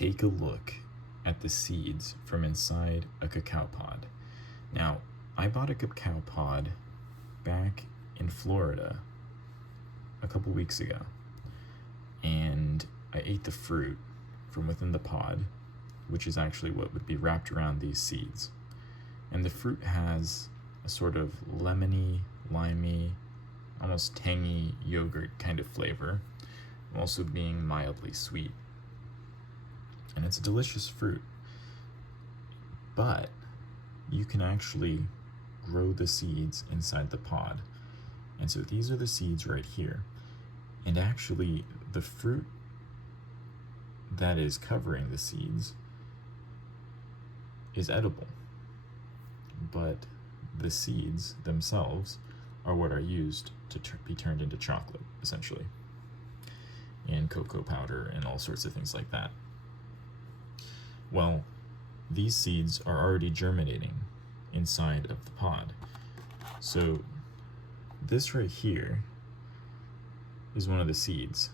take a look at the seeds from inside a cacao pod. Now, I bought a cacao pod back in Florida a couple weeks ago, and I ate the fruit from within the pod, which is actually what would be wrapped around these seeds. And the fruit has a sort of lemony, limey, almost tangy yogurt kind of flavor, also being mildly sweet. And it's a delicious fruit, but you can actually grow the seeds inside the pod. And so these are the seeds right here. And actually the fruit that is covering the seeds is edible, but the seeds themselves are what are used to be turned into chocolate, essentially, and cocoa powder and all sorts of things like that. Well, these seeds are already germinating inside of the pod. So this right here is one of the seeds,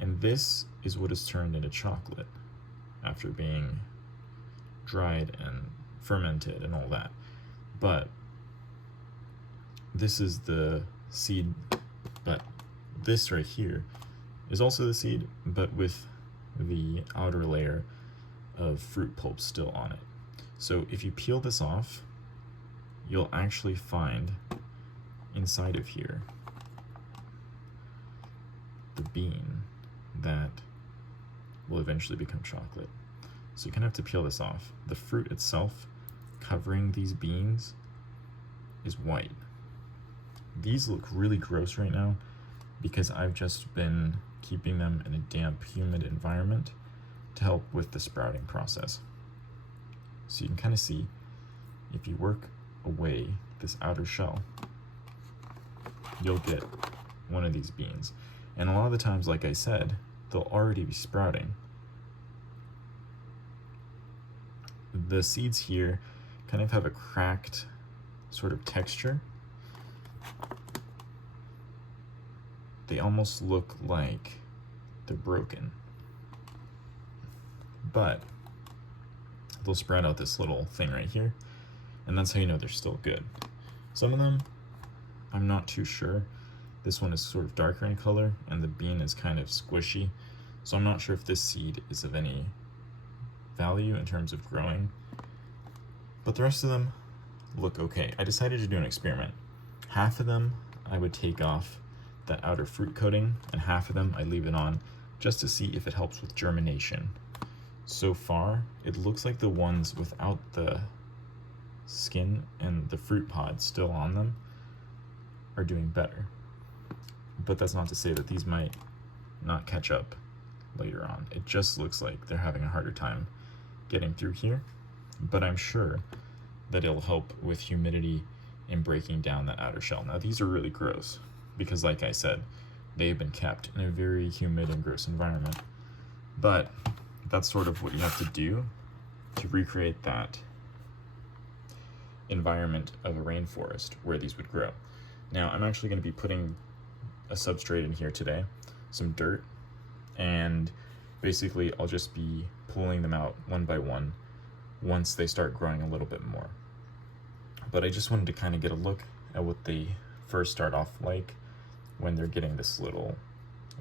and this is what is turned into chocolate after being dried and fermented and all that. But this is the seed, but this right here is also the seed, but with the outer layer of fruit pulp still on it. So if you peel this off, you'll actually find inside of here the bean that will eventually become chocolate. So you kind of have to peel this off. The fruit itself covering these beans is white. These look really gross right now because I've just been keeping them in a damp, humid environment to help with the sprouting process. So you can kind of see, if you work away this outer shell, you'll get one of these beans. And a lot of the times, like I said, they'll already be sprouting. The seeds here kind of have a cracked sort of texture. They almost look like they're broken, but they'll sprout out this little thing right here, and that's how you know they're still good. Some of them, I'm not too sure. This one is sort of darker in color, and the bean is kind of squishy, so I'm not sure if this seed is of any value in terms of growing, but the rest of them look okay. I decided to do an experiment. Half of them I would take off that outer fruit coating, and half of them I leave it on just to see if it helps with germination. So far, it looks like the ones without the skin and the fruit pod still on them are doing better. But that's not to say that these might not catch up later on. It just looks like they're having a harder time getting through here, but I'm sure that it'll help with humidity and breaking down that outer shell. Now these are really gross because, like I said, they've been kept in a very humid and gross environment, but that's sort of what you have to do to recreate that environment of a rainforest where these would grow. Now I'm actually going to be putting a substrate in here today, some dirt, and basically I'll just be pulling them out one by one once they start growing a little bit more. But I just wanted to kind of get a look at what they first start off like when they're getting this little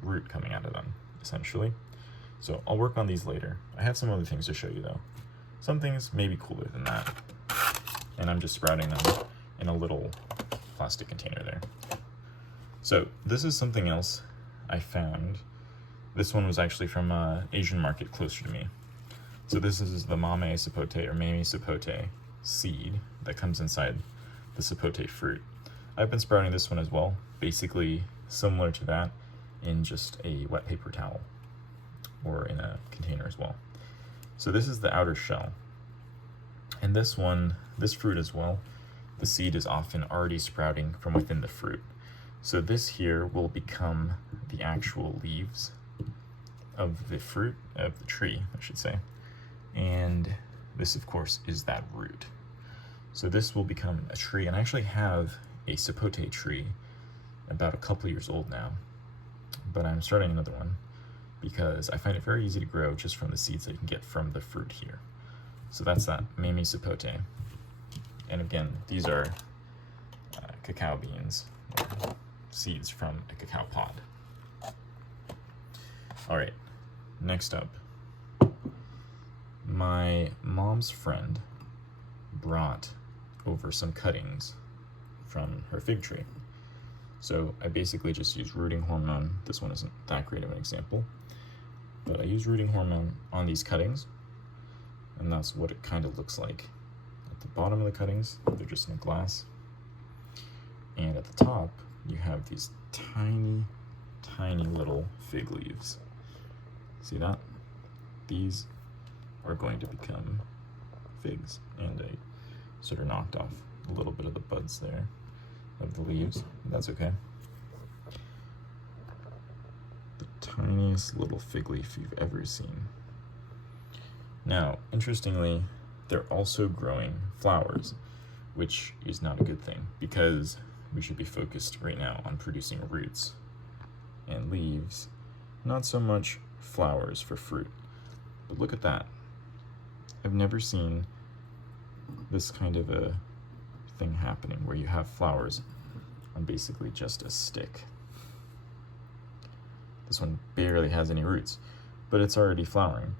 root coming out of them, essentially. So I'll work on these later. I have some other things to show you though. Some things may be cooler than that. And I'm just sprouting them in a little plastic container there. So this is something else I found. This one was actually from an Asian market closer to me. So this is the Mamey Sapote or Mamey Sapote seed that comes inside the sapote fruit. I've been sprouting this one as well, basically similar to that, in just a wet paper towel or in a container as well. So this is the outer shell. And this one, this fruit as well, the seed is often already sprouting from within the fruit. So this here will become the actual leaves of the fruit, of the tree, I should say. And this, of course, is that root. So this will become a tree, and I actually have a sapote tree about a couple years old now, but I'm starting another one. because I find it very easy to grow just from the seeds that you can get from the fruit here. So that's that Mamey Sapote. And again, these are cacao beans, or seeds from a cacao pod. All right, next up, my mom's friend brought over some cuttings from her fig tree. So I basically just used rooting hormone. This one isn't that great of an example, but I used rooting hormone on these cuttings, and that's what it kind of looks like. At the bottom of the cuttings, they're just in a glass, and at the top, you have these tiny, tiny little fig leaves. See that? These are going to become figs, and I sort of knocked off a little bit of the buds there of the leaves. That's okay. The tiniest little fig leaf you've ever seen. Now, interestingly, they're also growing flowers, which is not a good thing because we should be focused right now on producing roots and leaves, not so much flowers for fruit. But look at that. I've never seen this kind of a thing happening where you have flowers on basically just a stick. This one barely has any roots, but it's already flowering.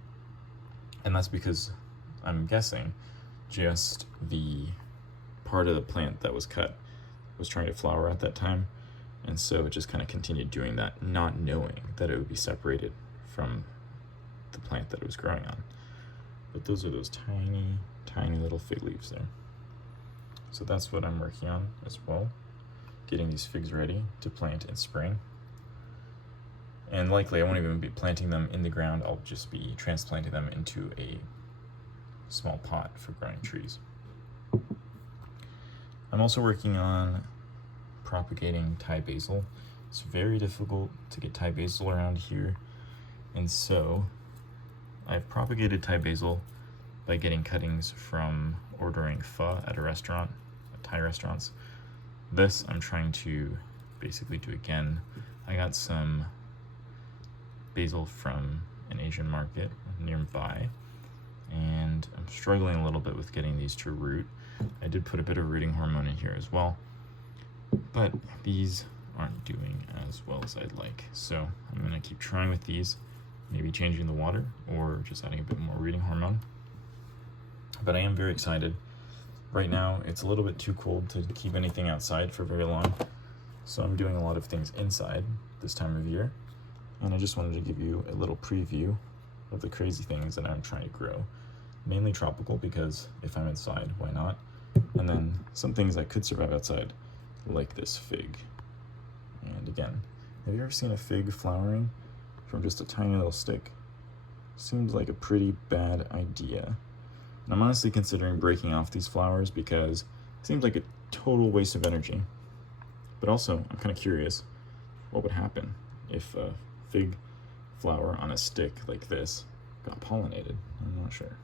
And that's because I'm guessing just the part of the plant that was cut was trying to flower at that time, and so it just kind of continued doing that, not knowing that it would be separated from the plant that it was growing on. But those are those tiny, tiny little fig leaves there. So that's what I'm working on as well, getting these figs ready to plant in spring. And likely I won't even be planting them in the ground, I'll just be transplanting them into a small pot for growing trees. I'm also working on propagating Thai basil. It's very difficult to get Thai basil around here, and so I've propagated Thai basil by getting cuttings from ordering pho at a restaurant, at Thai restaurants. This I'm trying to basically do again. I got some basil from an Asian market nearby, and I'm struggling a little bit with getting these to root. I did put a bit of rooting hormone in here as well, but these aren't doing as well as I'd like. So I'm gonna keep trying with these, maybe changing the water or just adding a bit more rooting hormone. But I am very excited. Right now, it's a little bit too cold to keep anything outside for very long, so I'm doing a lot of things inside this time of year. And I just wanted to give you a little preview of the crazy things that I'm trying to grow. Mainly tropical, because if I'm inside, why not? And then some things that could survive outside, like this fig. And again, have you ever seen a fig flowering from just a tiny little stick? Seems like a pretty bad idea. And I'm honestly considering breaking off these flowers because it seems like a total waste of energy. But also, I'm kind of curious what would happen if a fig flower on a stick like this got pollinated. I'm not sure.